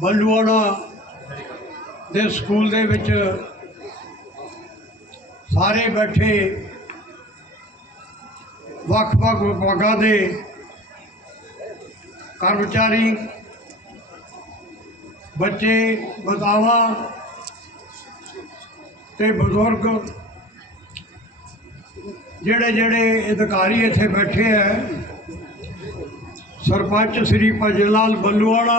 ਬੱਲੂਆਣਾ ਦੇ ਸਕੂਲ ਦੇ ਵਿੱਚ ਸਾਰੇ ਬੈਠੇ ਵੱਖ-ਵੱਖ ਵਿਭਾਗਾਂ ਦੇ ਕਰਮਚਾਰੀ ਬੱਚੇ ਮਾਤਾਵਾਂ ਤੇ ਬਜ਼ੁਰਗ ਜਿਹੜੇ ਜਿਹੜੇ ਅਧਿਕਾਰੀ ਇੱਥੇ ਬੈਠੇ ਹੈ ਸਰਪੰਚ ਸ੍ਰੀ ਭਜਨ ਲਾਲ ਬੱਲੂਆਣਾ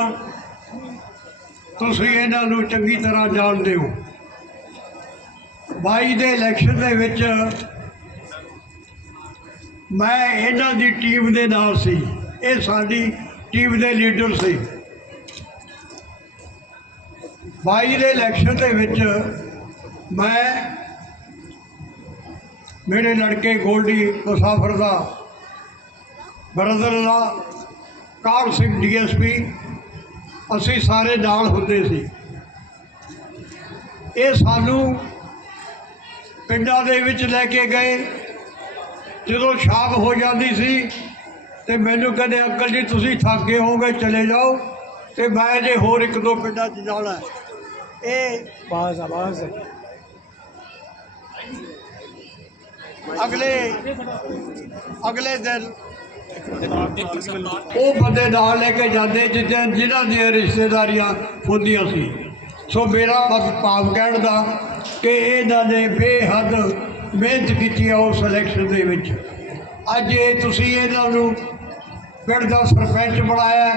ਤੁਸੀਂ ਇਹਨਾਂ ਨੂੰ ਚੰਗੀ ਤਰ੍ਹਾਂ ਜਾਣਦੇ ਹੋ। 22 ਦੇ ਇਲੈਕਸ਼ਨ ਦੇ ਵਿੱਚ ਮੈਂ ਇਹਨਾਂ ਦੀ ਟੀਮ ਦੇ ਨਾਲ ਸੀ, ਇਹ ਸਾਡੀ ਟੀਮ ਦੇ ਲੀਡਰ ਸੀ। 22 ਦੇ ਇਲੈਕਸ਼ਨ ਦੇ ਵਿੱਚ ਮੈਂ ਮੇਰੇ ਲੜਕੇ ਗੋਲਡੀ ਮੁਸਾਫਰ ਦਾ ਬਰਦਰ ਦਾ ਕਾਰ ਸਿੰਘ ਡੀਐਸਪੀ, ਅਸੀਂ ਸਾਰੇ ਨਾਲ ਹੁੰਦੇ ਸੀ। ਇਹ ਸਾਨੂੰ ਪਿੰਡਾਂ ਦੇ ਵਿੱਚ ਲੈ ਕੇ ਗਏ। ਜਦੋਂ ਸ਼ਾਮ ਹੋ ਜਾਂਦੀ ਸੀ ਤੇ ਮੈਨੂੰ ਕਹਿੰਦੇ, ਅੰਕਲ ਜੀ, ਤੁਸੀਂ ਥੱਕ ਗਏ ਹੋਗੇ ਚਲੇ ਜਾਓ ਤੇ ਮੈਂ ਜੇ ਹੋਰ ਇੱਕ ਦੋ ਪਿੰਡਾਂ 'ਚ ਜਾਣਾ ਹੈ। ਇਹ ਆਵਾਜ਼ ਆਵਾਜ਼ ਅਗਲੇ ਅਗਲੇ ਦਿਨ ਉਹ ਬੰਦੇ ਨਾਲ ਲੈ ਕੇ ਜਾਂਦੇ ਜਿੱਦਾਂ ਜਿਨ੍ਹਾਂ ਦੀਆਂ ਰਿਸ਼ਤੇਦਾਰੀਆਂ ਹੁੰਦੀਆਂ ਸੀ। ਸੋ ਮੇਰਾ ਮਤ ਭਾਵ ਕਹਿਣ ਦਾ ਕਿ ਇਹਨਾਂ ਨੇ ਬੇਹੱਦ ਮਿਹਨਤ ਕੀਤੀ ਹੈ ਉਸ ਇਲੈਕਸ਼ਨ ਦੇ ਵਿੱਚ। ਅੱਜ ਇਹ ਤੁਸੀਂ ਇਹਨਾਂ ਨੂੰ ਪਿੰਡ ਦਾ ਸਰਪੰਚ ਬਣਾਇਆ,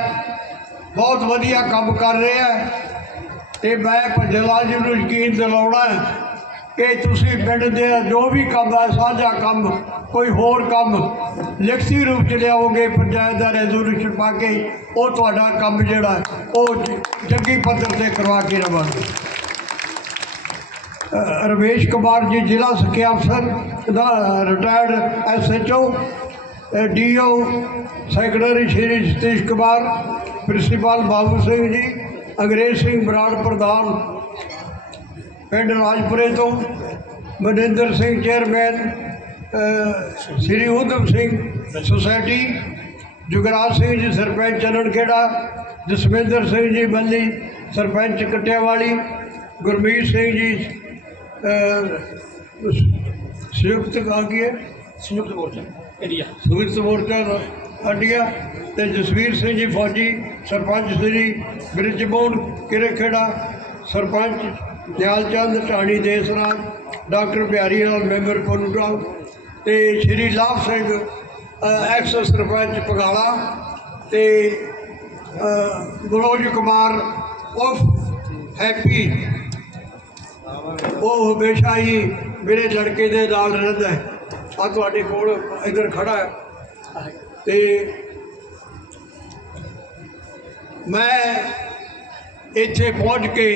ਬਹੁਤ ਵਧੀਆ ਕੰਮ ਕਰ ਰਿਹਾ ਹੈ ਤੇ ਮੈਂ ਭੱਜਲਾਲ ਜੀ ਨੂੰ ਯਕੀਨ ਦਿਲਾਉਣਾ ਕਿ ਤੁਸੀਂ ਪਿੰਡ ਦੇ ਜੋ ਵੀ ਕੰਮ ਹੈ, ਸਾਂਝਾ ਕੰਮ, ਕੋਈ ਹੋਰ ਕੰਮ, ਲਿਖਤੀ ਰੂਪ ਚ ਲਿਆਓਗੇ, ਪੰਚਾਇਤ ਦਾ ਰੈਜ਼ੋਲੂਸ਼ਨ ਪਾ ਕੇ, ਉਹ ਤੁਹਾਡਾ ਕੰਮ ਜਿਹੜਾ ਉਹ ਜ- ਜੱਗੀ ਪੱਧਰ ਤੇ ਕਰਵਾ ਕੇ ਰਵਾਂਗੇ। ਰਮੇਸ਼ ਕੁਮਾਰ ਜੀ, ਜ਼ਿਲ੍ਹਾ ਸਿੱਖਿਆ ਅਫਸਰ, ਦਾ retired SHO DO secretary Shri Satish Kumar, principal Babu Singh ji, Angrez Singh Brar ਪ੍ਰਧਾਨ ਪਿੰਡ ਰਾਜਪੁਰੇ ਤੋਂ ਮਨਿੰਦਰ ਸਿੰਘ ਚੇਅਰਮੈਨ ਸ੍ਰੀ ਉਦਮ ਸਿੰਘ ਸੁਸਾਇਟੀ ਜੁਗਰਾਜ ਸਿੰਘ ਜੀ ਸਰਪੰਚ ਚੰਨਣਖੇੜਾ ਜਸਵਿੰਦਰ ਸਿੰਘ ਜੀ ਬੱਲੀ ਸਰਪੰਚ ਕਟਿਆਵਾਲੀ ਗੁਰਮੀਤ ਸਿੰਘ ਜੀ ਸੰਯੁਕਤ ਆ ਗਿਆ ਸੰਯੁਕਤ ਮੋਰਚਾ ਏਰੀਆ। ਸੰਯੁਕਤ ਮੋਰਚਾ ਹੱਡੀਆਂ ਤੇ ਜਸਵੀਰ ਸਿੰਘ ਜੀ ਫੌਜੀ ਸਰਪੰਚ ਸ੍ਰੀ ਬ੍ਰਿਜਮੋਹਨ ਕਿਰੇਖੇੜਾ ਸਰਪੰਚ ਨਿਹਾਲ ਚੰਦ ਢਾਣੀ ਦੇਸਰਾਜ ਡਾਕਟਰ ਬਿਹਾਰੀ ਲਾਲ ਮੈਂਬਰ ਕੋਨੂਟਾ ਤੇ ਸ਼੍ਰੀ ਲਾਭ ਸਿੰਘ ਐਕਸ ਸਰਪੰਚ ਪਗਾਲਾ ਤੇ ਅ, ਕੁਮਾਰ ਉਫ ਹੈਪੀ। ਉਹ ਹਮੇਸ਼ਾ ਹੀ ਮੇਰੇ ਲੜਕੇ ਦੇ ਨਾਲ ਰਹਿੰਦਾ ਹੈ। ਆ ਤੁਹਾਡੇ ਕੋਲ ਇੱਧਰ ਖੜਾ ਹੈ। ਤੇ ਮੈਂ ਇੱਥੇ ਪਹੁੰਚ ਕੇ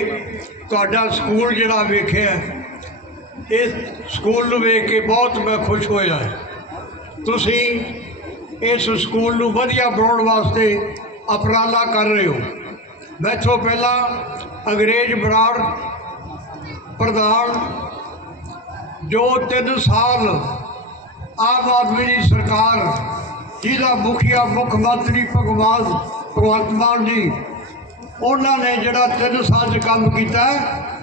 ਤੁਹਾਡਾ ਸਕੂਲ ਜਿਹੜਾ ਵੇਖਿਆ ਇਸ ਸਕੂਲ ਨੂੰ ਵੇਖ ਕੇ ਬਹੁਤ ਮੈਂ ਖੁਸ਼ ਹੋਇਆ ਤੁਸੀਂ ਇਸ ਸਕੂਲ ਨੂੰ ਵਧੀਆ ਬਣਾਉਣ ਵਾਸਤੇ ਅਪਰਾਲਾ ਕਰ ਰਹੇ ਹੋ। ਮੈਥੋਂ ਪਹਿਲਾਂ ਅੰਗਰੇਜ਼ ਬਰਾੜ ਪ੍ਰਧਾਨ ਜੋ ਤਿੰਨ ਸਾਲ ਆਮ ਆਦਮੀ ਦੀ ਸਰਕਾਰ, ਜਿਹਦਾ ਮੁਖੀਆ ਮੁੱਖ ਮੰਤਰੀ ਭਗਵਾਨ ਭਗਵੰਤ ਮਾਨ ਜੀ ਉਹਨਾਂ ਨੇ ਜਿਹੜਾ ਤਿੰਨ ਸਾਲ 'ਚ ਕੰਮ ਕੀਤਾ,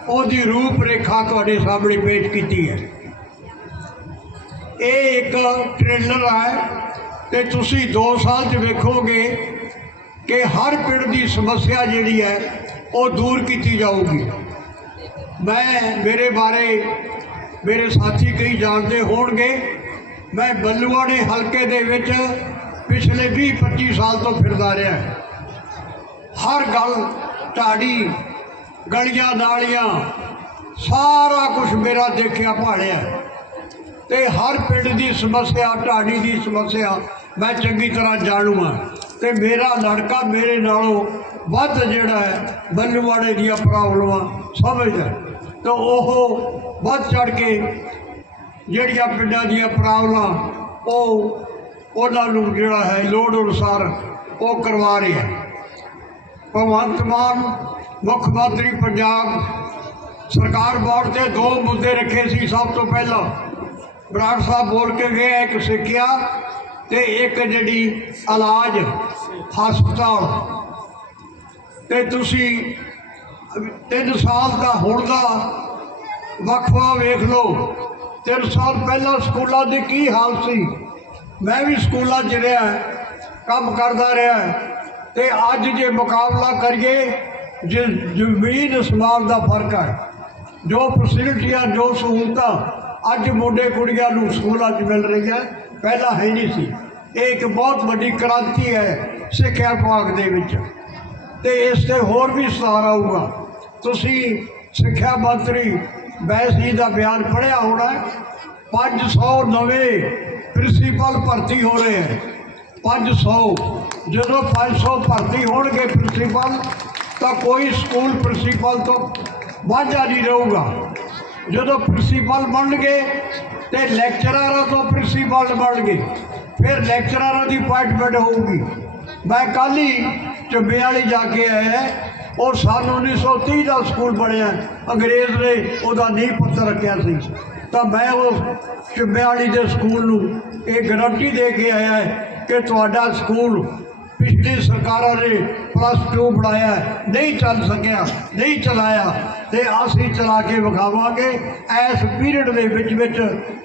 ਉਹਦੀ ਰੂਪ ਰੇਖਾ ਤੁਹਾਡੇ ਸਾਹਮਣੇ ਪੇਸ਼ ਕੀਤੀ ਹੈ। ਇਹ ਇੱਕ ਟ੍ਰੇਲਰ ਹੈ ਤੇ ਤੁਸੀਂ 2 ਸਾਲ 'ਚ ਵੇਖੋਗੇ ਕਿ ਹਰ ਪਿੰਡ ਦੀ ਸਮੱਸਿਆ ਜਿਹੜੀ ਹੈ, ਉਹ ਦੂਰ ਕੀਤੀ ਜਾਊਗੀ। ਮੈਂ, ਮੇਰੇ ਬਾਰੇ ਮੇਰੇ ਸਾਥੀ ਕਈ ਜਾਣਦੇ ਹੋਣਗੇ। ਮੈਂ ਬੱਲੂਆੜੇ ਹਲਕੇ ਦੇ ਵਿੱਚ ਪਿਛਲੇ 20 25 ਸਾਲ ਤੋਂ ਫਿਰਦਾ ਰਿਹਾ। ਹਰ ਗੱਲ ਢਾੜੀ ਗਲੀਆਂ ਨਾਲੀਆਂ, ਸਾਰਾ ਕੁਝ ਮੇਰਾ ਦੇਖਿਆ ਭਾਲਿਆ। ਤੇ ਹਰ ਪਿੰਡ ਦੀ ਸਮੱਸਿਆ ਢਾਡੀ ਦੀ ਸਮੱਸਿਆ ਮੈਂ ਚੰਗੀ ਤਰ੍ਹਾਂ ਜਾਣੂ ਹਾਂ ਤੇ ਮੇਰਾ ਲੜਕਾ ਮੇਰੇ ਨਾਲੋਂ ਵੱਧ ਜਿਹੜਾ ਹੈ ਬੱਲੂਵਾੜੇ ਦੀਆਂ ਪ੍ਰੋਬਲਮਾਂ ਸਮਝਦਾ ਤਾਂ ਉਹ ਵੱਧ ਚੜ ਕੇ ਜਿਹੜੀਆਂ ਪਿੰਡਾਂ ਦੀਆਂ ਪ੍ਰੋਬਲਮਾਂ, ਉਹ ਉਹਨਾਂ ਨੂੰ ਜਿਹੜਾ ਹੈ, ਲੋੜ ਅਨੁਸਾਰ ਉਹ ਕਰਵਾ ਰਿਹਾ ਭਗਵੰਤ ਮਾਨ, ਮੁੱਖ ਮੰਤਰੀ ਪੰਜਾਬ ਸਰਕਾਰ ਬੋਰਡ ਤੇ ਦੋ ਮੁੱਦੇ ਰੱਖੇ ਸੀ ਸਭ ਤੋਂ ਪਹਿਲਾਂ। ਬਰਾੜ ਸਾਹਿਬ ਬੋਲ ਕੇ ਗਏ, ਇੱਕ ਸਿੱਖਿਆ ਤੇ ਇੱਕ ਜਿਹੜੀ ਇਲਾਜ, ਹਸਪਤਾਲ। ਤੇ ਤੁਸੀਂ ਤਿੰਨ ਸਾਲ ਦਾ, ਹੁਣ ਦਾ ਵਕਫਾ ਵੇਖ ਲਓ। ਤਿੰਨ ਸਾਲ ਪਹਿਲਾਂ ਸਕੂਲਾਂ ਦੀ ਕੀ ਹਾਲਤ ਸੀ? ਮੈਂ ਵੀ ਸਕੂਲਾਂ 'ਚ ਰਿਹਾ, ਕੰਮ ਕਰਦਾ ਰਿਹਾ। ਤੇ ਅੱਜ ਜੇ ਮੁਕਾਬਲਾ ਕਰੀਏ ਜ਼ਮੀਨ ਸਮਾਨ ਦਾ ਫ਼ਰਕ ਹੈ, ਜੋ ਫੈਸਿਲਿਟੀਆਂ ਜੋ ਸਹੂਲਤਾਂ ਅੱਜ ਮੁੰਡੇ ਕੁੜੀਆਂ ਨੂੰ ਸਕੂਲਾਂ 'ਚ ਮਿਲ ਰਹੀਆਂ, ਪਹਿਲਾਂ ਹੈ ਨਹੀਂ ਸੀ। ਇਹ ਇੱਕ ਬਹੁਤ ਵੱਡੀ ਕ੍ਰਾਂਤੀ ਹੈ ਸਿੱਖਿਆ ਵਿਭਾਗ ਦੇ ਵਿੱਚ। ਤੇ ਇਸ ਤੇ ਹੋਰ ਵੀ ਸੁਧਾਰ ਆਊਗਾ। ਤੁਸੀਂ ਸਿੱਖਿਆ ਮੰਤਰੀ ਬੈਸ ਜੀ ਦਾ ਬਿਆਨ ਪੜ੍ਹਿਆ ਹੋਣਾ ਹੈ। 500 ਨਵੇਂ ਪ੍ਰਿੰਸੀਪਲ ਭਰਤੀ ਹੋ ਰਹੇ ਹੈ। 500 ਜਦੋਂ 500 ਭਰਤੀ ਹੋਣਗੇ ਪ੍ਰਿੰਸੀਪਲ, ਤਾਂ ਕੋਈ ਸਕੂਲ ਪ੍ਰਿੰਸੀਪਲ ਤੋਂ ਵਾਂਝਾ ਨਹੀਂ ਰਹੂਗਾ। ਜਦੋਂ ਪ੍ਰਿੰਸੀਪਲ ਬਣਨਗੇ ਤੇ ਲੈਕਚਰਾਰਾਂ ਤੋਂ ਪ੍ਰਿੰਸੀਪਲ ਬਣਨਗੇ, ਫਿਰ ਲੈਕਚਰਾਰਾਂ ਦੀ ਅਪਾਇੰਟਮੈਂਟ ਹੋਊਗੀ। ਮੈਂ ਕੱਲ੍ਹ ਹੀ ਚੁੱਬੇ ਵਾਲੀ ਜਾ ਕੇ ਆਇਆ ਉਹ ਸਾਲ 1930 ਦਾ ਸਕੂਲ ਬਣਿਆ। ਅੰਗਰੇਜ਼ ਨੇ ਉਹਦਾ ਨੀਂਹ ਪੱਥਰ ਰੱਖਿਆ ਸੀ। ਤਾਂ ਮੈਂ ਉਹ ਚੁੱਬੇ ਵਾਲੀ ਦੇ ਸਕੂਲ ਨੂੰ ਇਹ ਗਰੰਟੀ ਦੇ ਕੇ ਆਇਆ ਕਿ ਤੁਹਾਡਾ ਸਕੂਲ ਪਿਛਲੀ ਸਰਕਾਰਾਂ ਨੇ ਪਲੱਸ 2 ਬਣਾਇਆ, ਨਹੀਂ ਚੱਲ ਸਕਿਆ, ਨਹੀਂ ਚਲਾਇਆ, ਤੇ ਅਸੀਂ ਚਲਾ ਕੇ ਵਿਖਾਵਾਂਗੇ। ਇਸ ਪੀਰੀਅਡ ਦੇ ਵਿੱਚ ਵਿੱਚ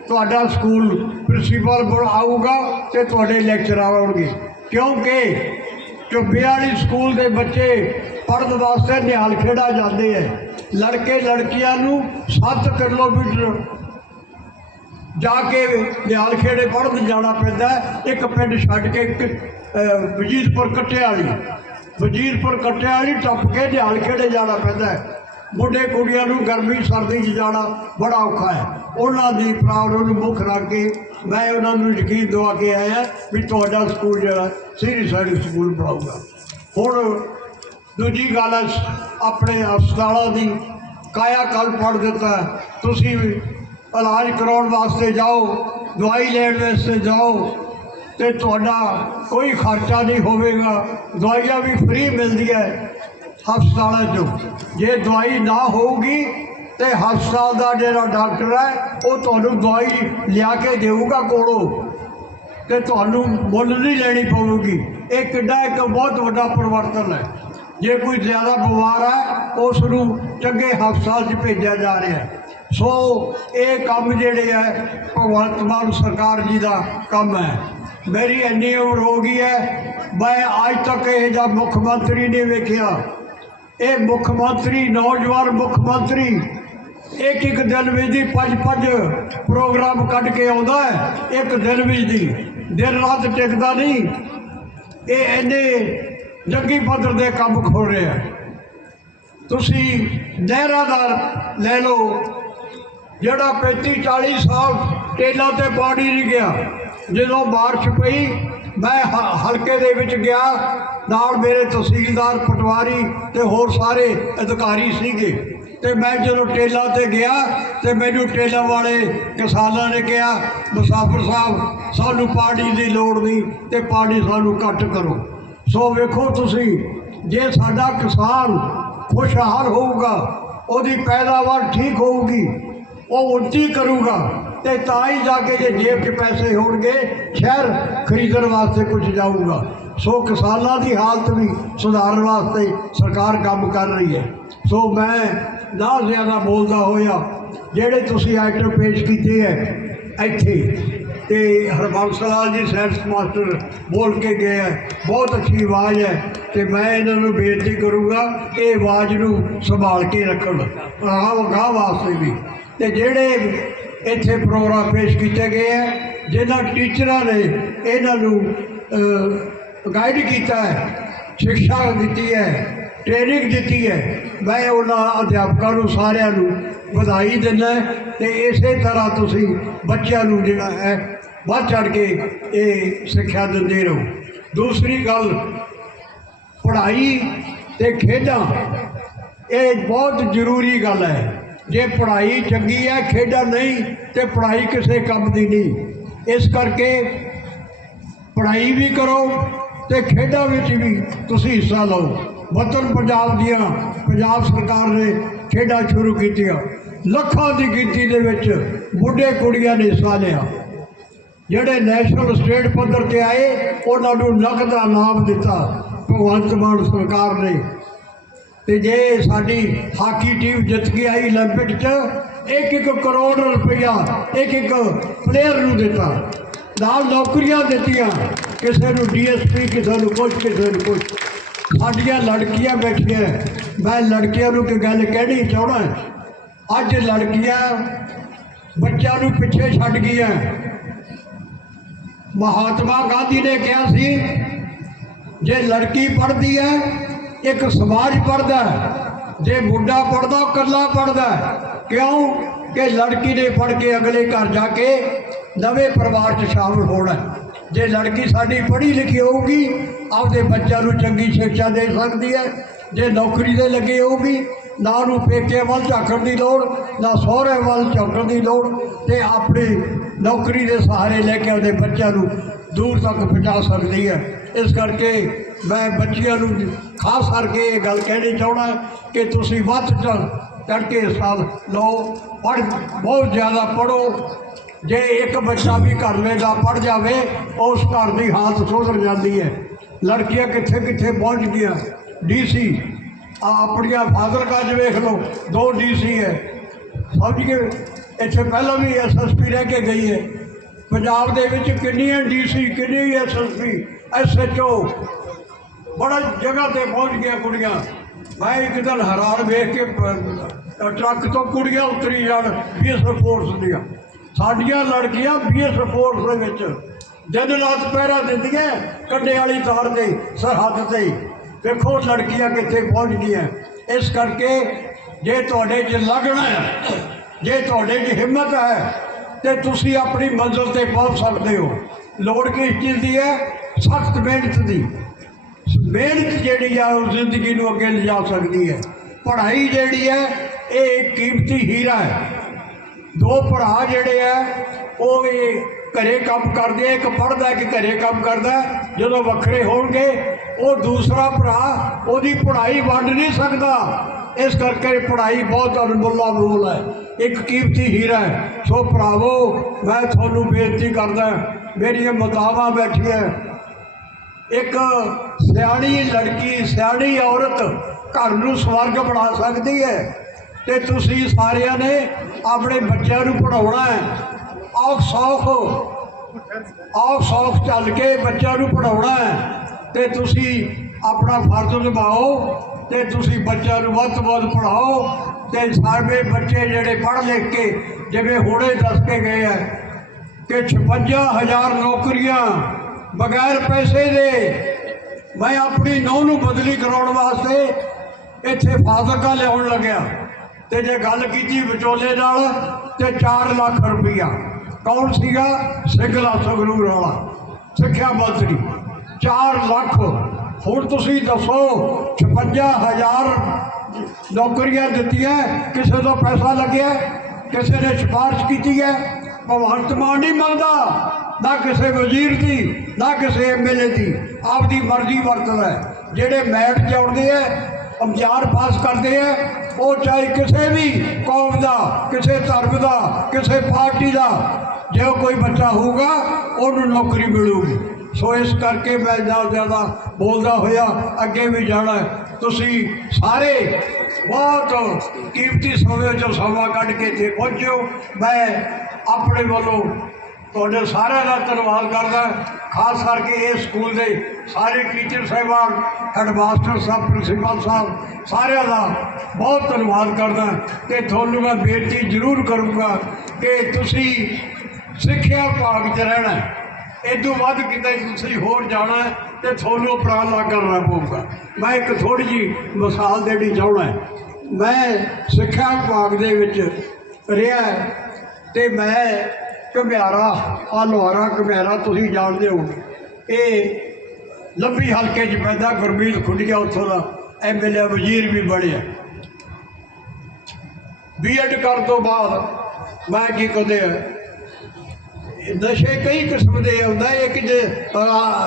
ਤੁਹਾਡਾ ਸਕੂਲ ਪ੍ਰਿੰਸੀਪਲ ਬਣ ਆਊਗਾ ਤੇ ਤੁਹਾਡੇ ਲੈਕਚਰ ਆਉਣਗੇ। ਕਿਉਂਕਿ ਚੁੱਬੇ ਵਾਲੀ ਸਕੂਲ ਦੇ ਬੱਚੇ ਪੜ੍ਹਨ ਵਾਸਤੇ ਨਿਹਾਲ ਖੇੜਾ ਜਾਂਦੇ ਐ। ਲੜਕੇ ਲੜਕੀਆਂ ਨੂੰ 7 ਕਿਲੋਮੀਟਰ ਜਾ ਕੇ ਨਿਹਾਲ ਖੇੜੇ ਪੜ੍ਹਨ ਜਾਣਾ ਪੈਂਦਾ ਇੱਕ ਪਿੰਡ ਛੱਡ ਕੇ ਇੱਕ ਅਹ, ਵਜੀਦਪੁਰ ਕੱਟਿਆ ਵਾਲੀ ਵਜੀਦਪੁਰ ਕੱਟਿਆ ਵਾਲੀ ਟੱਪ ਕੇ ਨਿਹਾਲ ਖੇੜੇ ਜਾਣਾ ਪੈਂਦਾ ਹੈ। ਮੁੰਡੇ ਕੁੜੀਆਂ ਨੂੰ ਗਰਮੀ ਸਰਦੀ 'ਚ ਜਾਣਾ ਬੜਾ ਔਖਾ ਹੈ। ਉਹਨਾਂ ਦੀ ਪ੍ਰੋਬਲਮ ਨੂੰ ਮੁੱਖ ਰੱਖ ਕੇ ਮੈਂ ਉਹਨਾਂ ਨੂੰ ਯਕੀਨ ਦਵਾ ਕੇ ਆਇਆ ਵੀ ਤੁਹਾਡਾ ਸਕੂਲ ਜਿਹੜਾ ਸੀਰੀ ਸਾਈਡ ਸਕੂਲ ਬਣਾਊਗਾ। ਹੁਣ ਦੂਜੀ ਗੱਲ ਹੈ, ਆਪਣੇ ਹਸਪਤਾਲਾਂ ਦੀ ਕਾਇਆ ਕਲ ਪੜ ਦਿੱਤਾ ਤੁਸੀਂ ਇਲਾਜ ਕਰਾਉਣ ਵਾਸਤੇ ਜਾਓ, ਦਵਾਈ ਲੈਣ ਵਾਸਤੇ ਜਾਓ ਤੇ ਤੁਹਾਡਾ ਕੋਈ ਖਰਚਾ ਨਹੀਂ ਹੋਵੇਗਾ। ਦਵਾਈਆਂ ਵੀ ਫ੍ਰੀ ਮਿਲਦੀ ਹੈ ਹਸਪਤਾਲਾਂ 'ਚੋਂ। ਜੇ ਦਵਾਈ ਨਾ ਹੋਊਗੀ ਤੇ ਹਸਪਤਾਲ ਦਾ ਜਿਹੜਾ ਡਾਕਟਰ ਹੈ, ਉਹ ਤੁਹਾਨੂੰ ਦਵਾਈ ਲਿਆ ਕੇ ਦੇਊਗਾ ਕੋਲੋਂ। ਤੇ ਤੁਹਾਨੂੰ ਮੁੱਲ ਨਹੀਂ ਲੈਣੀ ਪਵੇਗੀ ਇਹ ਕਿੱਡਾ ਇੱਕ ਬਹੁਤ ਵੱਡਾ ਪਰਿਵਰਤਨ ਹੈ। ਜੇ ਕੋਈ ਜ਼ਿਆਦਾ ਬਿਮਾਰ ਹੈ ਉਸ ਨੂੰ ਚੰਗੇ ਹਸਪਤਾਲ 'ਚ ਭੇਜਿਆ ਜਾ ਰਿਹਾ ਹੈ। ਸੋ ਇਹ ਕੰਮ ਜਿਹੜੇ ਹੈ ਭਗਵੰਤ ਮਾਨ ਸਰਕਾਰ ਜੀ ਦਾ ਕੰਮ ਹੈ। ਮੇਰੀ ਇੰਨੀ ਉਮਰ ਹੋ ਗਈ ਹੈ, ਮੈਂ ਅੱਜ ਤੱਕ ਇਹ ਜਿਹਾ ਮੁੱਖ ਮੰਤਰੀ ਨਹੀਂ ਵੇਖਿਆ। ਇਹ ਮੁੱਖ ਮੰਤਰੀ, ਨੌਜਵਾਨ ਮੁੱਖ ਮੰਤਰੀ, ਇੱਕ ਇੱਕ ਦਿਨ ਵਿੱਚ ਦੀ ਪੰਜ ਪੰਜ ਪ੍ਰੋਗਰਾਮ ਕੱਢ ਕੇ ਆਉਂਦਾ ਹੈ, ਇੱਕ ਦਿਨ ਵਿੱਚ ਦੀ। ਦਿਨ ਰਾਤ ਟਿਕਦਾ ਨਹੀਂ। ਇਹ ਇੰਨੇ ਜੰਗੀ ਪੱਧਰ ਦੇ ਕੰਮ ਖੋਲ ਰਿਹਾ ਤੁਸੀਂ ਨਹਿਰਾਂ ਦਾ ਲੈ ਲਓ ਜਿਹੜਾ 35 40 ਸਾਲ ਟੇਲਾਂ ਤੇ ਪਾਣੀ ਨਹੀਂ ਗਿਆ। ਜਦੋਂ ਬਾਰਿਸ਼ ਪਈ, ਮੈਂ ਹ- ਹਲਕੇ ਦੇ ਵਿੱਚ ਗਿਆ। ਨਾਲ ਮੇਰੇ ਤਹਿਸੀਲਦਾਰ ਪਟਵਾਰੀ ਤੇ ਹੋਰ ਸਾਰੇ ਅਧਿਕਾਰੀ ਸੀਗੇ। ਤੇ ਮੈਂ ਜਦੋਂ ਟੇਲਾਂ ਤੇ ਗਿਆ ਤੇ ਮੈਨੂੰ ਟੇਲਾਂ ਵਾਲੇ ਕਿਸਾਨਾਂ ਨੇ ਕਿਹਾ, ਮੁਸਾਫਰ ਸਾਹਿਬ, ਸਾਨੂੰ ਪਾਣੀ ਦੀ ਲੋੜ ਨਹੀਂ ਤੇ ਪਾਣੀ ਸਾਨੂੰ ਘੱਟ ਕਰੋ। ਸੋ ਵੇਖੋ ਤੁਸੀਂ, ਜੇ ਸਾਡਾ ਕਿਸਾਨ ਖੁਸ਼ਹਾਲ ਹੋਊਗਾ, ਉਹਦੀ ਪੈਦਾਵਾਰ ਠੀਕ ਹੋਊਗੀ ਉਹ ਉੱਚੀ ਕਰੂਗਾ ਤੇ ਤਾਂ ਹੀ ਜਾ ਕੇ ਜੇ ਜੇਬ 'ਚ ਪੈਸੇ ਹੋਣਗੇ, ਸ਼ਹਿਰ ਖਰੀਦਣ ਵਾਸਤੇ ਕੁਝ ਜਾਊਗਾ। ਸੋ ਕਿਸਾਨਾਂ ਦੀ ਹਾਲਤ ਵੀ ਸੁਧਾਰਨ ਵਾਸਤੇ ਸਰਕਾਰ ਕੰਮ ਕਰ ਰਹੀ ਹੈ। ਸੋ ਮੈਂ ਨਾ ਜ਼ਿਆਦਾ ਬੋਲਦਾ ਹੋਇਆ, ਜਿਹੜੇ ਤੁਸੀਂ ਆਈਟਮ ਪੇਸ਼ ਕੀਤੇ ਹੈ ਇੱਥੇ, ਤੇ ਹਰਬੰਸ ਲਾਲ ਜੀ ਸਾਇੰਸ ਮਾਸਟਰ ਬੋਲ ਕੇ ਗਏ ਹੈ। ਬਹੁਤ ਅੱਛੀ ਆਵਾਜ਼ ਹੈ ਤੇ ਮੈਂ ਇਹਨਾਂ ਨੂੰ ਬੇਨਤੀ ਕਰੂੰਗਾ, ਇਹ ਆਵਾਜ਼ ਨੂੰ ਸੰਭਾਲ ਕੇ ਰੱਖਣ। ਆਹ ਗਾਹ ਵਾਸਤੇ ਵੀ। ਤੇ ਜਿਹੜੇ ਇੱਥੇ ਪ੍ਰੋਗਰਾਮ ਪੇਸ਼ ਕੀਤੇ ਗਏ ਹੈ ਜਿਨ੍ਹਾਂ ਟੀਚਰਾਂ ਨੇ ਇਹਨਾਂ ਨੂੰ ਗਾਈਡ ਕੀਤਾ ਹੈ ਸਿੱਖਿਆ ਦਿੱਤੀ ਹੈ ਟ੍ਰੇਨਿੰਗ ਦਿੱਤੀ ਹੈ, ਮੈਂ ਉਹਨਾਂ ਅਧਿਆਪਕਾਂ ਨੂੰ ਸਾਰਿਆਂ ਨੂੰ ਵਧਾਈ ਦਿੰਦਾ ਤੇ ਇਸੇ ਤਰ੍ਹਾਂ ਤੁਸੀਂ ਬੱਚਿਆਂ ਨੂੰ ਜਿਹੜਾ ਹੈ, ਵੱਧ ਚੜ ਕੇ ਇਹ ਸਿੱਖਿਆ ਦਿੰਦੇ ਰਹੋ। ਦੂਸਰੀ ਗੱਲ, ਪੜ੍ਹਾਈ ਤੇ ਖੇਡਾਂ, ਇਹ ਬਹੁਤ ਜ਼ਰੂਰੀ ਗੱਲ ਹੈ। ਜੇ ਪੜ੍ਹਾਈ ਚੰਗੀ ਹੈ, ਖੇਡਾਂ ਨਹੀਂ, ਤੇ ਪੜ੍ਹਾਈ ਕਿਸੇ ਕੰਮ ਦੀ ਨਹੀਂ। ਇਸ ਕਰਕੇ ਪੜ੍ਹਾਈ ਵੀ ਕਰੋ ਤੇ ਖੇਡਾਂ ਵਿੱਚ ਵੀ ਤੁਸੀਂ ਹਿੱਸਾ ਲਓ। ਵਤਨ ਪੰਜਾਬ ਦੀਆਂ ਪੰਜਾਬ ਸਰਕਾਰ ਨੇ ਖੇਡਾਂ ਸ਼ੁਰੂ ਕੀਤੀਆਂ। ਲੱਖਾਂ ਦੀ ਗਿਣਤੀ ਦੇ ਵਿੱਚ ਬੁੱਢੇ ਕੁੜੀਆਂ ਨੇ ਹਿੱਸਾ ਲਿਆ। ਜਿਹੜੇ ਨੈਸ਼ਨਲ ਸਟੇਟ ਪੱਧਰ ਤੇ ਆਏ, ਉਹਨਾਂ ਨੂੰ ਨਕਦ ਨਾਮ ਦਿੱਤਾ। ਭਗਵੰਤ ਮਾਨ ਸਰਕਾਰ ਨੇ ਤੇ ਜੇ ਸਾਡੀ ਹਾਕੀ ਟੀਮ ਜਿੱਤ ਕੇ ਆਈ 올림픽 'ਚ ਇੱਕ ਇੱਕ ਕਰੋੜ ਰੁਪਇਆ ਇੱਕ ਇੱਕ ਪਲੇਅਰ ਨੂੰ ਦਿੱਤਾ ਨਾਲ ਨੌਕਰੀਆਂ ਦਿੱਤੀਆਂ ਕਿਸੇ ਨੂੰ ਡੀਐਸਪੀ ਕਿਸੇ ਨੂੰ ਕੁਛ ਕਿਸੇ ਨੂੰ ਕੁਛ ਸਾਡੀਆਂ ਲੜਕੀਆਂ ਬੈਠੀਆਂ ਮੈਂ ਲੜਕੀਆਂ ਨੂੰ ਇੱਕ ਗੱਲ ਕਹਿਣੀ ਚਾਹਣਾ ਅੱਜ ਲੜਕੀਆਂ ਬੱਚਿਆਂ ਨੂੰ ਪਿੱਛੇ ਛੱਡ ਗਈਆਂ ਮਹਾਤਮਾ ਗਾਂਧੀ ਨੇ ਕਿਹਾ ਸੀ ਜੇ ਲੜਕੀ ਪੜ੍ਹਦੀ ਹੈ ਇੱਕ ਸਮਾਜ ਪੜ੍ਹਦਾ ਜੇ ਮੁੰਡਾ ਪੜ੍ਹਦਾ, ਉਹ ਇਕੱਲਾ ਪੜ੍ਹਦਾ ਕਿਉਂ? ਕਿ ਲੜਕੀ ਨੇ ਪੜ੍ਹ ਕੇ ਅਗਲੇ ਘਰ ਜਾ ਕੇ ਨਵੇਂ ਪਰਿਵਾਰ 'ਚ ਸ਼ਾਮਲ ਹੋਣਾ ਜੇ ਲੜਕੀ ਸਾਡੀ ਪੜ੍ਹੀ ਲਿਖੀ ਹੋਊਗੀ, ਆਪਦੇ ਬੱਚਿਆਂ ਨੂੰ ਚੰਗੀ ਸਿੱਖਿਆ ਦੇ ਸਕਦੀ ਹੈ। ਜੇ ਨੌਕਰੀ ਤੇ ਲੱਗੀ ਹੋਊਗੀ, ਨਾ ਉਹਨੂੰ ਪੇਕੇ ਵੱਲ ਝਾਕਣ ਦੀ ਲੋੜ, ਨਾ ਸਹੁਰੇ ਵੱਲ ਝਾਕਣ ਦੀ ਲੋੜ ਤੇ ਆਪਣੀ ਨੌਕਰੀ ਦੇ ਸਹਾਰੇ ਲੈ ਕੇ ਉਹਦੇ ਬੱਚਿਆਂ ਨੂੰ ਦੂਰ ਤੱਕ ਪਹੁੰਚਾ ਸਕਦੀ ਹੈ। ਇਸ ਕਰਕੇ ਮੈਂ ਬੱਚਿਆਂ ਨੂੰ ਖਾਸ ਕਰਕੇ ਇਹ ਗੱਲ ਕਹਿਣੀ ਚਾਹਣਾ ਕਿ ਤੁਸੀਂ ਵੱਧ ਚੜ ਚੜ ਕੇ ਹਿੱਸਾ ਲਓ, ਪੜ੍ਹ, ਬਹੁਤ ਜ਼ਿਆਦਾ ਪੜੋ ਜੇ ਇੱਕ ਬੱਚਾ ਵੀ ਘਰ ਦਾ ਪੜ ਜਾਵੇ, ਉਸ ਘਰ ਦੀ ਹਾਲਤ ਸੁਧਰ ਜਾਂਦੀ ਹੈ। ਲੜਕੀਆਂ ਕਿੱਥੇ ਕਿੱਥੇ ਪਹੁੰਚ ਗਈਆਂ? ਡੀਸੀ ਆ ਆਪਣੀਆਂ ਫਾਜ਼ਿਲਕਾ 'ਚ ਵੇਖ ਲਓ, ਦੋ ਡੀਸੀ ਹੈ। ਸਮਝ ਗਏ? ਇੱਥੇ ਪਹਿਲਾਂ ਵੀ ਐਸਐਸਪੀ ਰਹਿ ਕੇ ਗਈ ਹੈ। ਪੰਜਾਬ ਦੇ ਵਿੱਚ ਕਿੰਨੀਆਂ ਡੀਸੀ ਕਿੰਨੀ ਐਸਐਸਪੀ ਐਸਐਚਓ ਬੜਾ ਜਗ੍ਹਾ ਤੇ ਪਹੁੰਚ ਗਿਆ ਕੁੜੀਆਂ। ਮੈਂ ਇੱਕ ਦਿਨ ਹੈਰਾਨ ਵੇਖ ਕੇ ਟਰੱਕ ਤੋਂ ਕੁੜੀਆਂ ਉਤਰੀ ਜਾਣ ਬੀਐਸ ਫੋਰਸ ਦੀਆਂ। ਸਾਡੀਆਂ ਲੜਕੀਆਂ ਬੀਐਸ ਫੋਰਸ ਦੇ ਵਿੱਚ। ਦਿਨ ਰਾਤ ਪਹਿਰਾ ਦਿੰਦੀਆਂ ਕੰਡੇ ਵਾਲੀ ਤਾਰ ਤੇ, ਸਰਹੱਦ ਤੇ। ਦੇਖੋ ਲੜਕੀਆਂ ਕਿੱਥੇ ਪਹੁੰਚ ਗਈਆਂ। ਇਸ ਕਰਕੇ ਜੇ ਤੁਹਾਡੇ 'ਚ ਲਗਨ ਹੈ, ਜੇ ਤੁਹਾਡੇ 'ਚ ਹਿੰਮਤ ਹੈ, ਤੇ ਤੁਸੀਂ ਆਪਣੀ ਮੰਜ਼ਿਲ ਤੇ ਪਹੁੰਚ ਸਕਦੇ ਹੋ। ਲੋੜ ਕਿਸ ਚੀਜ਼ ਦੀ ਹੈ? ਸਖਤ ਮਿਹਨਤ ਦੀ। ਮਿਹਨਤ ਜਿਹੜੀ ਆ, ਉਹ ਜ਼ਿੰਦਗੀ ਨੂੰ ਅੱਗੇ ਲਿਜਾ ਸਕਦੀ ਹੈ। ਪੜ੍ਹਾਈ ਜਿਹੜੀ ਹੈ, ਇਹ ਇੱਕ ਕੀਮਤੀ ਹੀਰਾ ਹੈ। ਦੋ ਭਰਾ ਜਿਹੜੇ ਆ, ਉਹ ਇਹ ਘਰੇ ਕੰਮ ਕਰਦੇ ਆ। ਇੱਕ ਪੜ੍ਹਦਾ ਕਿ ਘਰੇ ਕੰਮ ਕਰਦਾ। ਜਦੋਂ ਵੱਖਰੇ ਹੋਣਗੇ, ਉਹ ਦੂਸਰਾ ਭਰਾ ਉਹਦੀ ਪੜ੍ਹਾਈ ਵੰਡ ਨਹੀਂ ਸਕਦਾ। ਇਸ ਕਰਕੇ ਪੜ੍ਹਾਈ ਬਹੁਤ ਅਨਮੁੱਲਾ ਮੂਲ ਹੈ। ਇੱਕ ਕੀਮਤੀ ਹੀਰਾ ਹੈ। ਸੋ ਭਰਾਵੋ, ਮੈਂ ਤੁਹਾਨੂੰ ਬੇਨਤੀ ਕਰਦਾ, ਮੇਰੀਆਂ ਮਾਤਾਵਾਂ ਬੈਠੀਆਂ। ਇੱਕ ਸਿਆਣੀ ਲੜਕੀ, ਸਿਆਣੀ ਔਰਤ ਘਰ ਨੂੰ ਸਵਰਗ ਬਣਾ ਸਕਦੀ ਹੈ ਤੇ ਤੁਸੀਂ ਸਾਰਿਆਂ ਨੇ ਆਪਣੇ ਬੱਚਿਆਂ ਨੂੰ ਪੜਾਉਣਾ ਹੈ। ਔਖ ਸੌਖ ਔਖ ਸੌਖ ਚੱਲ ਕੇ ਬੱਚਿਆਂ ਨੂੰ ਪੜਾਉਣਾ ਹੈ ਤੇ ਤੁਸੀਂ ਆਪਣਾ ਫਰਜ਼ ਨਿਭਾਓ ਤੇ ਤੁਸੀਂ ਬੱਚਿਆਂ ਨੂੰ ਵੱਧ ਤੋਂ ਵੱਧ ਪੜਾਓ ਤੇ ਸਾਰੇ ਬੱਚੇ ਜਿਹੜੇ ਪੜ੍ਹ ਲਿਖ ਕੇ, ਜਿਵੇਂ ਹੁਣੇ ਦੱਸ ਕੇ ਗਏ ਆ ਕਿ 56000 ਨੌਕਰੀਆਂ ਬਗੈਰ ਪੈਸੇ ਦੇ ਮੈਂ ਆਪਣੀ ਨੌਂ ਨੂੰ ਬਦਲੀ ਕਰਾਉਣ ਵਾਸਤੇ ਇੱਥੇ ਫਾਜ਼ਿਲਕਾ ਲਿਆਉਣ ਲੱਗਿਆ। ਤੇ ਜੇ ਗੱਲ ਕੀਤੀ ਵਿਚੋਲੇ ਨਾਲ, ਤੇ 4 ਲੱਖ ਰੁਪਈਆ। ਕੌਣ ਸੀਗਾ? ਸਿੰਘਲਾ ਸੰਗਰੂਰ ਵਾਲਾ ਸਿੱਖਿਆ ਮੰਤਰੀ। 4 ਲੱਖ। ਹੁਣ ਤੁਸੀਂ ਦੱਸੋ 56000 ਨੌਕਰੀਆਂ ਦਿੱਤੀਆਂ, ਕਿਸੇ ਤੋਂ ਪੈਸਾ ਲੱਗਿਆ? ਕਿਸੇ ਨੇ ਸਿਫਾਰਿਸ਼ ਕੀਤੀ ਹੈ? ਭਗਵੰਤ ਮਾਨ ਨਹੀਂ ਮੰਨਦਾ। ਨਾ ਕਿਸੇ ਵਜ਼ੀਰ ਦੀ, ਨਾ ਕਿਸੇ ਐਮਐਲਏ ਦੀ। ਆਪਦੀ ਮਰਜ਼ੀ ਵਰਤਦਾ ਹੈ ਜਿਹੜੇ ਮੈਟ ਚਾਉਣਦੇ ਆ ਅਮਜਾਰ ਪਾਸ ਕਰਦੇ ਆ ਉਹ ਚਾਹੇ ਕਿਸੇ ਵੀ ਕੌਮ ਦਾ, ਕਿਸੇ ਧਰਮ ਦਾ, ਕਿਸੇ ਪਾਰਟੀ ਦਾ, ਜੇ ਕੋਈ ਬੱਚਾ ਹੋਊਗਾ, ਉਹਨੂੰ ਨੌਕਰੀ ਮਿਲੂਗੀ। ਸੋ ਇਸ ਕਰਕੇ ਮੈਂ ਜ਼ਿਆਦਾ ਜ਼ਿਆਦਾ ਬੋਲਦਾ ਹੋਇਆ, ਅੱਗੇ ਵੀ ਜਾਣਾ ਤੁਸੀਂ ਸਾਰੇ ਬਹੁਤ ਕੀਮਤੀ ਸਮੇਂ ਚੋਂ ਸਮਾਂ ਕੱਢ ਕੇ ਇੱਥੇ ਪਹੁੰਚਿਓ ਮੈਂ ਆਪਣੇ ਵੱਲੋਂ ਤੁਹਾਡੇ ਸਾਰਿਆਂ ਦਾ ਧੰਨਵਾਦ ਕਰਦਾ। ਖਾਸ ਕਰਕੇ ਇਸ ਸਕੂਲ ਦੇ ਸਾਰੇ ਟੀਚਰ ਸਾਹਿਬਾਨ ਹੈਡਮਾਸਟਰ ਸਾਹਿਬ, ਪ੍ਰਿੰਸੀਪਲ ਸਾਹਿਬ, ਸਾਰਿਆਂ ਦਾ ਬਹੁਤ ਧੰਨਵਾਦ ਕਰਦਾ ਤੇ ਤੁਹਾਨੂੰ ਮੈਂ ਬੇਨਤੀ ਜ਼ਰੂਰ ਕਰੂੰਗਾ ਕਿ ਤੁਸੀਂ ਸਿੱਖਿਆ ਭਾਗ 'ਚ ਰਹਿਣਾ ਹੈ। ਇਦੋਂ ਵੱਧ ਕਿਤੇ ਤੁਸੀਂ ਹੋਰ ਜਾਣਾ ਹੈ ਤੇ ਤੁਹਾਨੂੰ ਉਪਰਾਲਾ ਕਰਨਾ ਪਊਗਾ। ਮੈਂ ਇੱਕ ਥੋੜੀ ਜੀ ਮਿਸਾਲ ਦੇਣੀ ਚਾਹੁੰਦਾ ਮੈਂ ਸਿੱਖਿਆ ਵਿਭਾਗ ਦੇ ਵਿੱਚ ਰਿਹਾ ਤੇ ਮੈਂ ਘਮਿਆਰਾ ਆ ਲੋਹਾਰਾ ਘਮਿਆਰਾ ਤੁਸੀਂ ਜਾਣਦੇ ਹੋ। ਇਹ ਲੰਬੀ ਹਲਕੇ 'ਚ ਪੈਂਦਾ, ਗੁਰਮੀਤ ਖੁੱਡੀਆ ਉੱਥੋਂ ਦਾ ਐਮਐਲਏ ਵਜ਼ੀਰ ਵੀ ਬਣਿਆ ਬੀਐਡ ਕਰਨ ਤੋਂ ਬਾਅਦ ਮੈਂ ਕੀ ਕਹਿੰਦੇ ਆ, ਨਸ਼ੇ ਕਈ ਕਿਸਮ ਦੇ ਆਉਂਦਾ, ਇੱਕ ਜੇ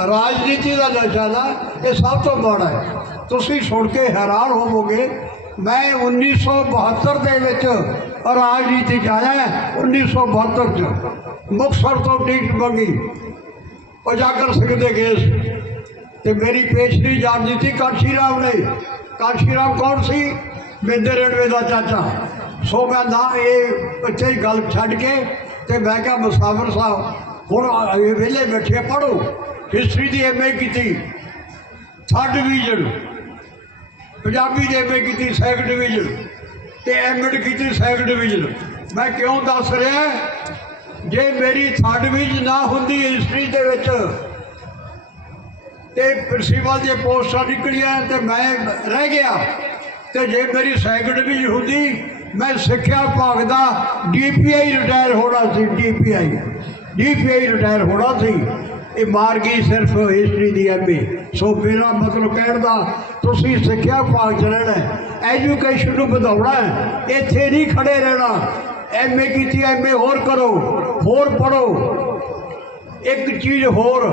ਰਾਜਨੀਤੀ ਦਾ ਨਸ਼ਾ ਨਾ, ਇਹ ਸਭ ਤੋਂ ਮਾੜਾ ਹੈ। ਤੁਸੀਂ ਸੁਣ ਕੇ ਹੈਰਾਨ ਹੋਵੋਗੇ, ਮੈਂ 1972 ਦੇ ਵਿੱਚ ਰਾਜਨੀਤੀ 'ਚ ਆਇਆ 1972 ਚ। ਮੁਕਤਸਰ ਤੋਂ ਟਿਕਟ ਮੰਗੀ। ਉਜਾਗਰ ਸਿੰਘ ਦੇ ਕੇਸ। ਤੇ ਮੇਰੀ ਪੇਸ਼ਰੀ ਜਾਣ ਦਿੱਤੀ ਕਾਸ਼ੀ ਰਾਮ ਨੇ। ਕਾਂਸ਼ੀ ਰਾਮ ਕੌਣ ਸੀ? ਮਿੰਦਰ ਰਣਵੇ ਦਾ ਚਾਚਾ। ਸੋ ਮੈਂ ਨਾ ਇਹ ਇੱਥੇ ਹੀ ਗੱਲ ਛੱਡ ਕੇ ਤੇ ਮੈਂ ਕਿਹਾ, ਮੁਸਾਫਰ ਸਾਹਿਬ, ਹੁਣ ਇਹ ਵਿਹਲੇ ਬੈਠੇ ਪੜੋ ਹਿਸਟਰੀ ਦੀ ਐਮਏ ਕੀਤੀ। Third division. ਪੰਜਾਬੀ ਦੇ ਐਮਏ ਕੀਤੀ, ਸੈਕੰਡ ਡਿਵੀਜ਼ਨ। ਤੇ ਐਮਐਡ ਕੀਤੀ ਸੈਕੰਡ ਡਿਵੀਜ਼ਨ ਮੈਂ ਕਿਉਂ ਦੱਸ ਰਿਹਾ? ਜੇ ਮੇਰੀ ਥਰਡ ਡਿਵੀਜ਼ਨ ਨਾ ਹੁੰਦੀ ਹਿਸਟਰੀ ਦੇ ਵਿੱਚ, ਤੇ ਪ੍ਰਿੰਸੀਪਲ ਦੀਆਂ ਪੋਸਟਾਂ ਨਿਕਲੀਆਂ ਤੇ ਮੈਂ ਰਹਿ ਗਿਆ। ਤੇ ਜੇ ਮੇਰੀ ਸੈਕੰਡ ਡਿਵੀਜ਼ਨ ਹੁੰਦੀ, ਮੈਂ ਸਿੱਖਿਆ ਵਿਭਾਗ ਦਾ ਡੀਪੀਆਈ ਰਿਟਾਇਰ ਹੋਣਾ ਸੀ ਡੀਪੀਆਈ ਡੀਪੀਆਈ ਰਿਟਾਇਰ ਹੋਣਾ ਸੀ। ਇਹ ਮਾਰ ਗਈ ਸਿਰਫ ਹਿਸਟਰੀ ਦੀ ਐਮਏ ਸੋ ਮੇਰਾ ਮਤਲਬ ਕਹਿਣ ਦਾ ਤੁਸੀਂ ਸਿੱਖਿਆ ਵਿਭਾਗ ਚ ਰਹਿਣਾ ਐਜੂਕੇਸ਼ਨ ਨੂੰ ਵਧਾਉਣਾ ਹੈ। ਇੱਥੇ ਨਹੀਂ ਖੜੇ ਰਹਿਣਾ। ਐਮਏ ਕੀਤੀ ਐਮਏ ਹੋਰ ਕਰੋ, ਹੋਰ ਪੜੋ ਇੱਕ ਚੀਜ਼ ਹੋਰ,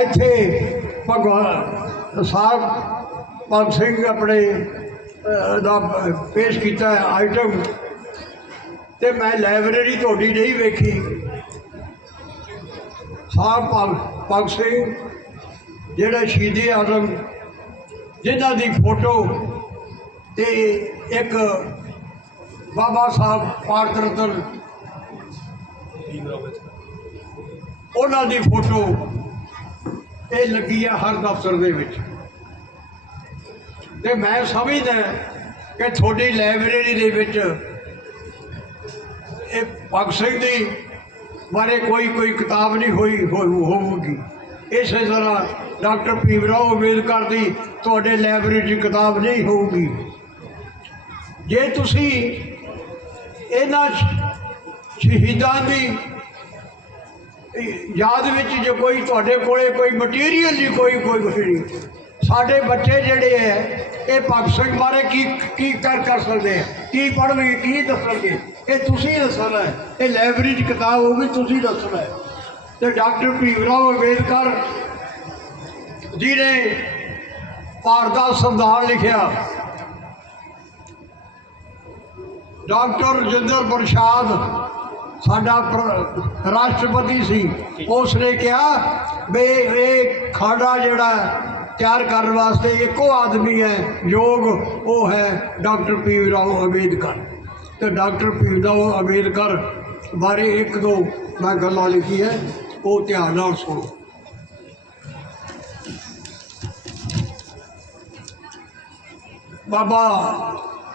ਇੱਥੇ ਭਗਵਾਨ ਸਾਹਿਬ, ਭਗਤ ਸਿੰਘ ਆਪਣੇ ਦਾ ਪੇਸ਼ ਕੀਤਾ ਆਈਟਮ ਤੇ ਮੈਂ ਲਾਇਬ੍ਰੇਰੀ ਤੁਹਾਡੀ ਨਹੀਂ ਵੇਖੀ। ਸਾਹਿਬ ਭਗਤ ਭਗਤ ਸਿੰਘ, ਜਿਹੜੇ ਸ਼ਹੀਦੀ ਆਜ਼ਮ, ਜਿਨ੍ਹਾਂ ਦੀ ਫੋਟੋ ਤੇ ਇੱਕ ਬਾਬਾ ਸਾਹਿਬ ਭਾਰਤ ਰਤਨ, ਉਹਨਾਂ ਦੀ ਫੋਟੋ ਇਹ ਲੱਗੀ ਆ ਹਰ ਦਫ਼ਤਰ ਦੇ ਵਿੱਚ। ਤੇ ਮੈਂ ਸਮਝਦਾ ਕਿ ਤੁਹਾਡੀ ਲਾਇਬ੍ਰੇਰੀ ਦੇ ਵਿੱਚ ਇਹ ਭਗਤ ਸਿੰਘ ਦੀ ਬਾਰੇ ਕੋਈ ਕੋਈ ਕਿਤਾਬ ਨਹੀਂ ਹੋਈ ਹੋ- ਹੋਊਗੀ। ਇਸੇ ਤਰ੍ਹਾਂ ਡਾਕਟਰ ਭੀਮ ਰਾਓ ਅੰਬੇਦਕਰ ਦੀ ਤੁਹਾਡੇ ਲਾਇਬ੍ਰੇਰੀ 'ਚ ਕਿਤਾਬ ਨਹੀਂ ਹੋਊਗੀ। ਜੇ ਤੁਸੀਂ ਇਹਨਾਂ ਸ਼ਹੀਦਾਂ ਦੀ ਯਾਦ ਵਿੱਚ ਜੇ ਕੋਈ ਤੁਹਾਡੇ ਕੋਲੇ ਕੋਈ ਮਟੀਰੀਅਲ ਨਹੀਂ ਕੋਈ ਕੋਈ ਕੁਛ ਨਹੀਂ। ਸਾਡੇ ਬੱਚੇ ਜਿਹੜੇ ਹੈ ਇਹ ਭਗਤ ਸਿੰਘ ਬਾਰੇ ਕੀ ਕੀ ਕਰ ਕਰ ਸਕਦੇ ਆ? ਕੀ ਪੜ੍ਹਨਗੇ, ਕੀ ਦੱਸਣਗੇ? ਇਹ ਤੁਸੀਂ ਦੱਸਣਾ ਹੈ। ਇਹ ਲਾਇਬ੍ਰੇਰੀ 'ਚ ਕਿਤਾਬ ਹੋਊਗੀ ਤੁਸੀਂ ਦੱਸਣਾ ਹੈ। ਤੇ ਡਾਕਟਰ ਭੀਮ ਰਾਓ ਅੰਬੇਦਕਰ ਜੀ ਨੇ ਭਾਰਤ ਦਾ ਸੰਵਿਧਾਨ ਲਿਖਿਆ। ਡਾਕਟਰ ਰਜਿੰਦਰ ਪ੍ਰਸਾਦ ਸਾਡਾ ਰਾਸ਼ਟਰਪਤੀ ਸੀ। ਉਸ ਨੇ ਕਿਹਾ ਵੀ ਇਹ ਖਾੜਾ ਜਿਹੜਾ ਤਿਆਰ ਕਰਨ ਵਾਸਤੇ ਇੱਕੋ ਆਦਮੀ ਹੈ, ਯੋਗ ਉਹ ਹੈ ਡਾਕਟਰ ਭੀਮ ਰਾਓ ਅੰਬੇਦਕਰ। ਤੇ ਡਾਕਟਰ ਭੀਮ ਰਾਓ ਅੰਬੇਦਕਰ ਬਾਰੇ ਇੱਕ ਦੋ ਮੈਂ ਗੱਲਾਂ ਲਿਖੀ ਹੈ, ਉਹ ਧਿਆਨ ਨਾਲ ਸੁਣੋ। ਬਾਬਾ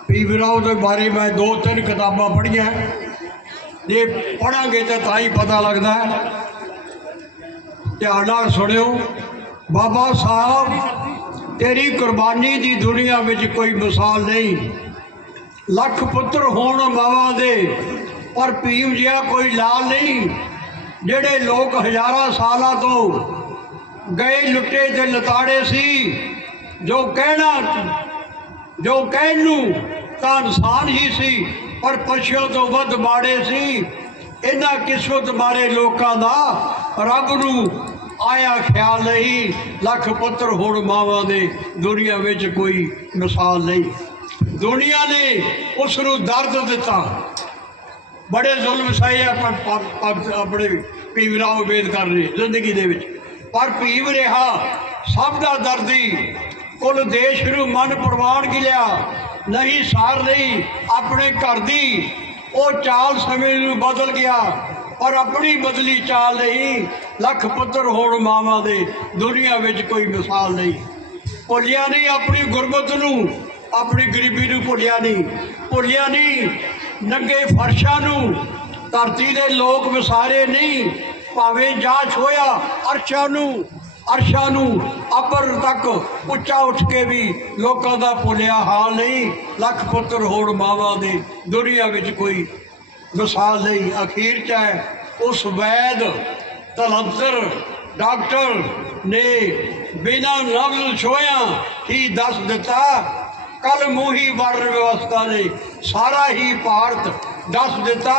ਭੀਮ ਰਾਓ ਦੇ ਬਾਰੇ ਮੈਂ ਦੋ ਤਿੰਨ ਕਿਤਾਬਾਂ ਪੜ੍ਹੀਆਂ। ਜੇ ਪੜਾਂਗੇ ਤਾਂ ਤਾਂ ਹੀ ਪਤਾ ਲੱਗਦਾ ਹੈ। ਧਿਆਨ ਨਾਲ ਸੁਣਿਓ, ਬਾਬਾ ਸਾਹਿਬ, ਤੇਰੀ ਕੁਰਬਾਨੀ ਦੀ ਦੁਨੀਆ ਵਿੱਚ ਕੋਈ ਮਿਸਾਲ ਨਹੀਂ। ਲੱਖ ਪੁੱਤਰ ਹੋਣ ਮਾਵਾਂ ਦੇ, ਪਰ ਭੀਮ ਜਿਹਾ ਕੋਈ ਲਾਲ ਨਹੀਂ, ਜਿਹੜੇ ਲੋਕ ਹਜ਼ਾਰਾਂ ਸਾਲਾਂ ਤੋਂ ਗਏ ਲੁੱਟੇ ਤੇ ਲਤਾੜੇ ਸੀ, ਜੋ ਕਹਿਣਾ, ਜੋ ਕਹਿਣ ਨੂੰ ਤਾਂ ਇਨਸਾਨ ਹੀ ਸੀ, ਪਰ ਪਸ਼ੂ ਤੋਂ ਵੱਧ ਮਾੜੇ ਸੀ। ਇਹਨਾਂ ਕਿਸਮਤ ਮਾਰੇ ਲੋਕਾਂ ਦਾ ਰੱਬ ਨੂੰ ਆਇਆ ਖਿਆਲ ਨਹੀਂ, ਲੱਖ ਪੁੱਤਰ ਹੋਣ ਮਾਵਾਂ ਦੇ ਦੁਨੀਆ ਵਿੱਚ ਕੋਈ ਮਿਸਾਲ ਨਹੀਂ। ਦੁਨੀਆ ਨੇ ਉਸ ਨੂੰ ਦਰਦ ਦਿੱਤਾ। ਬੜੇ ਜ਼ੁਲਮ ਸਹੇ ਆ ਆਪਣੇ ਭੀਮ ਰਾਓ ਅੰਬੇਦਕਰ ਨੇ ਜ਼ਿੰਦਗੀ ਦੇ ਵਿੱਚ। ਪਰ ਭੀਮ ਰਿਹਾ ਸਭ ਦਾ ਦਰਦੀ। ਕੁੱਲ ਦੇਸ਼ ਨੂੰ ਮਨ ਪ੍ਰਵਾਨ ਕੀ ਲਿਆ ਨਹੀਂ ਸਾਰ ਲਈ ਆਪਣੇ ਘਰ ਦੀ। ਉਹ ਚਾਲ ਸਮੇਂ ਨੂੰ ਬਦਲ ਗਿਆ। ਪਰ ਆਪਣੀ ਬਦਲੀ ਚਾਲ ਨਹੀਂ, ਲੱਖ ਪੁੱਤਰ ਹੋਣ ਮਾਵਾਂ ਦੇ ਦੁਨੀਆ ਵਿੱਚ ਕੋਈ ਮਿਸਾਲ ਨਹੀਂ। ਭੁੱਲਿਆ ਨਹੀਂ ਆਪਣੀ ਗੁਰਬਤ ਨੂੰ। ਆਪਣੀ ਗਰੀਬੀ ਨੂੰ ਭੁੱਲਿਆ ਨਹੀਂ ਭੁੱਲਿਆ ਨਹੀਂ। ਨੰਗੇ ਫਰਸ਼ਾਂ ਨੂੰ, ਧਰਤੀ ਦੇ ਲੋਕ ਵਿਸਾਰੇ ਨਹੀਂ, ਭਾਵੇਂ ਜਾਚ ਹੋਇਆ ਅਰਸ਼ਾਂ ਨੂੰ ਅਰਸ਼ਾਂ ਨੂੰ ਅਪਰ ਤੱਕ ਉੱਚਾ ਉੱਠ ਕੇ ਵੀ ਲੋਕਾਂ ਦਾ ਭੁੱਲਿਆ ਹਾਲ ਨਹੀਂ। ਲੱਖ ਪੁੱਤਰ ਹੋਣ ਮਾਵਾਂ ਦੇ ਦੁਨੀਆ ਵਿੱਚ ਕੋਈ ਮਿਸਾਲ ਨਹੀਂ। ਅਖੀਰ ਚ ਹੈ, ਉਸ ਵੈਦ ਤਲੰਤਰ ਡਾਕਟਰ ਨੇ ਬਿਨਾਂ ਨਵਲ ਛੋਇਆ ਹੀ ਦੱਸ ਦਿੱਤਾ ਕਲ ਮੂਹੀ ਵਰਨ ਵਿਵਸਥਾ ਨੇ ਸਾਰਾ ਹੀ ਭਾਰਤ ਦੱਸ ਦਿੱਤਾ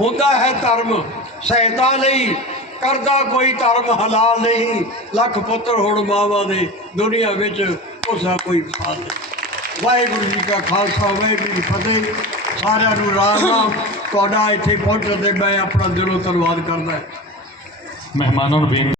ਹੁੰਦਾ ਹੈ ਧਰਮ। ਸਹਾਇਤਾ ਲਈ ਕਰਦਾ ਕੋਈ ਧਰਮ ਹਲਾਲ ਨਹੀਂ। ਲੱਖ ਪੁੱਤਰ ਹੋਣ ਮਾਵਾਂ ਦੇ ਦੁਨੀਆ ਵਿੱਚ ਉਸ ਕੋਈ ਮਿਸਾਲ ਨਹੀਂ। ਵਾਹਿਗੁਰੂ ਜੀ ਕਾ ਖਾਲਸਾ, ਵਾਹਿਗੁਰੂ ਜੀ ਫਤਿਹ। ਸਾਰਿਆਂ ਨੂੰ ਰਾਮ ਰਾਮ ਤੁਹਾਡਾ ਇੱਥੇ ਪਹੁੰਚਣ ਤੇ ਮੈਂ ਆਪਣਾ ਦਿਲੋਂ ਧੰਨਵਾਦ ਕਰਦਾ ਮਹਿਮਾਨਾਂ ਨੂੰ ਬੇਨਤੀ